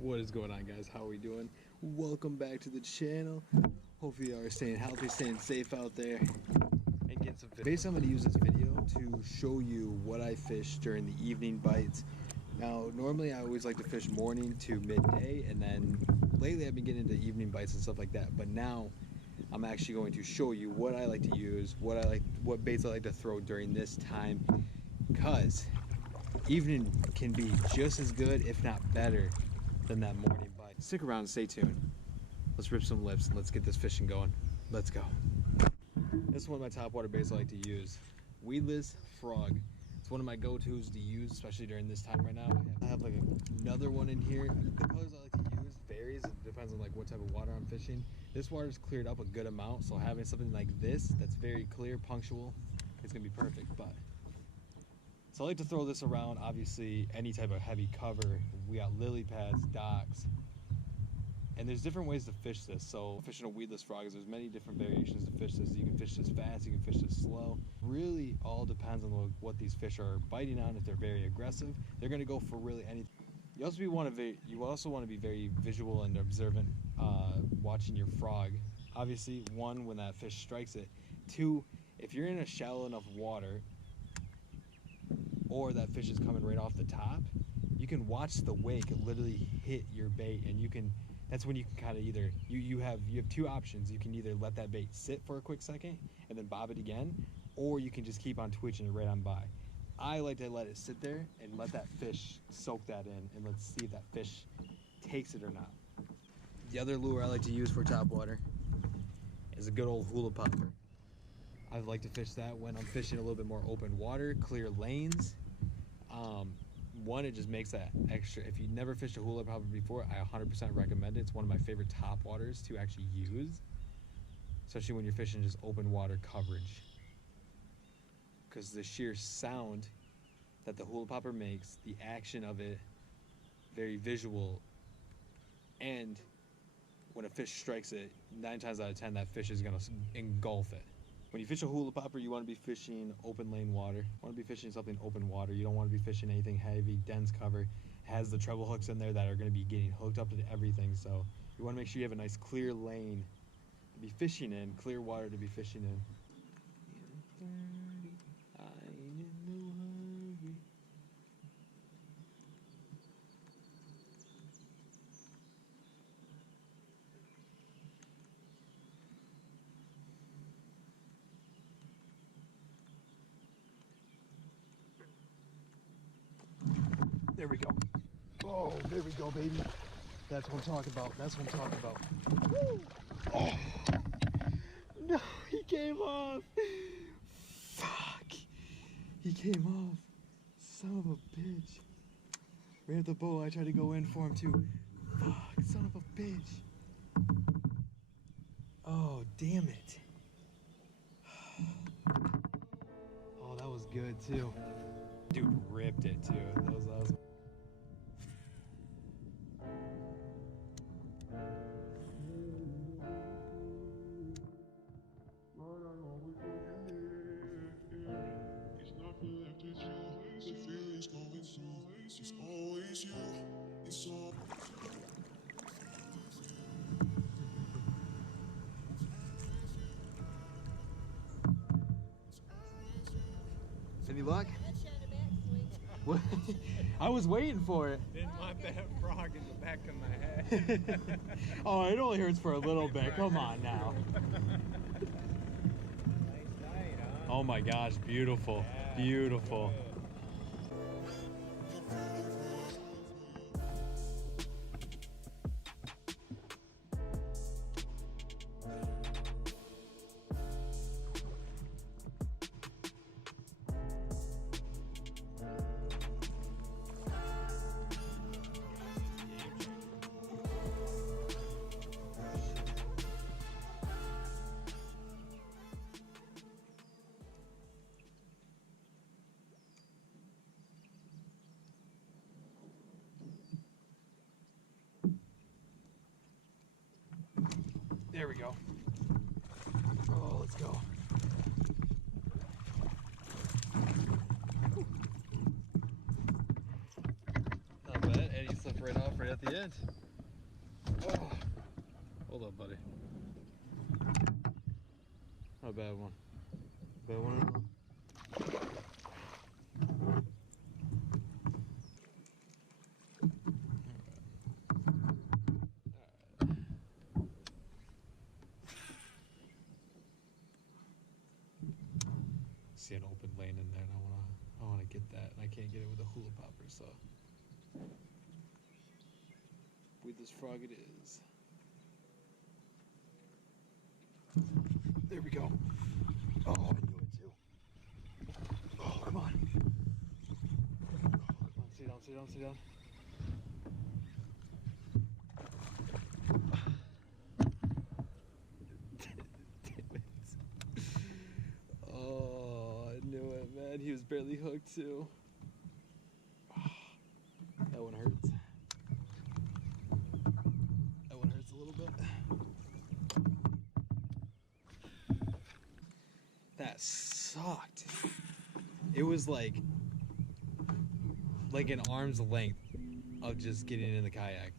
What is going on, guys? How are we doing? Welcome back to the channel. Hopefully you are staying healthy, staying safe out there, and getting some fish. Basically, I'm going to use this video to show you what I fish during the evening bites. Now, normally I always like to fish morning to midday, and then lately I've been getting into evening bites and stuff like that. But now I'm actually going to show you what I like to use, what baits I like to throw during this time, because evening can be just as good, if not better, than that morning bite. Stick around and stay tuned. Let's rip some lips and let's get this fishing going. Let's go. This is one of my top water baits I like to use. Weedless frog. It's one of my go-tos to use, especially during this time right now. I have like another one in here. The colors I like to use varies. It depends on like what type of water I'm fishing. This water's cleared up a good amount, so having something like this that's very clear, punctual, it's gonna be perfect. But so I like to throw this around, obviously, any type of heavy cover. We got lily pads, docks, and there's different ways to fish this. So fishing a weedless frog, there's many different variations to fish this. You can fish this fast, you can fish this slow. Really all depends on what these fish are biting on. If they're very aggressive, they're gonna go for really anything. You also want to be very visual and observant watching your frog. Obviously, one, when that fish strikes it. Two, if you're in a shallow enough water, or that fish is coming right off the top, you can watch the wake literally hit your bait, and that's when you can kind of either you have two options. You can either let that bait sit for a quick second and then bob it again, or you can just keep on twitching it right on by. I like to let it sit there and let that fish soak that in, and let's see if that fish takes it or not. The other lure I like to use for topwater is a good old hula popper. I like to fish that when I'm fishing a little bit more open water, clear lanes. One, it just makes that extra. If you've never fished a hula popper before, I 100% recommend it. It's one of my favorite top waters to actually use, especially when you're fishing just open water coverage, because the sheer sound that the hula popper makes, the action of it, very visual, and when a fish strikes it, 9 times out of 10 that fish is going to engulf it. When you fish a hula popper, you want to be fishing open lane water. You want to be fishing something open water. You don't want to be fishing anything heavy, dense cover. It has the treble hooks in there that are going to be getting hooked up to everything. So you want to make sure you have a nice clear lane to be fishing in, clear water to be fishing in. There we go. Oh, there we go, baby. That's what I'm talking about. That's what I'm talking about. Woo! Oh. No, he came off. Fuck. He came off. Son of a bitch. Right at the bow, I tried to go in for him too. Fuck, son of a bitch. Oh, damn it. Oh, that was good too. Dude ripped it too. That was awesome. Any luck? What? I was waiting for it. Didn't want that frog in the back of my head. Oh, it only hurts for a little bit. Come on now. Nice night, huh? Oh my gosh, beautiful. Yeah, beautiful. good. There we go. Oh, let's go. Not bad. And he slipped right off right right at the end. Oh. Hold up, buddy. Not a bad one. Bad one at all. See an open lane in there, and I wanna get that, and I can't get it with a hula popper, so with this frog it is. There we go. Oh, I knew it too. Oh, come on. Oh, come on, sit down, sit down, sit down. Damn it. Oh, I knew it, man. He was barely hooked too. That one hurts. That one hurts a little bit. That sucked. It was like an arm's length of just getting in the kayak.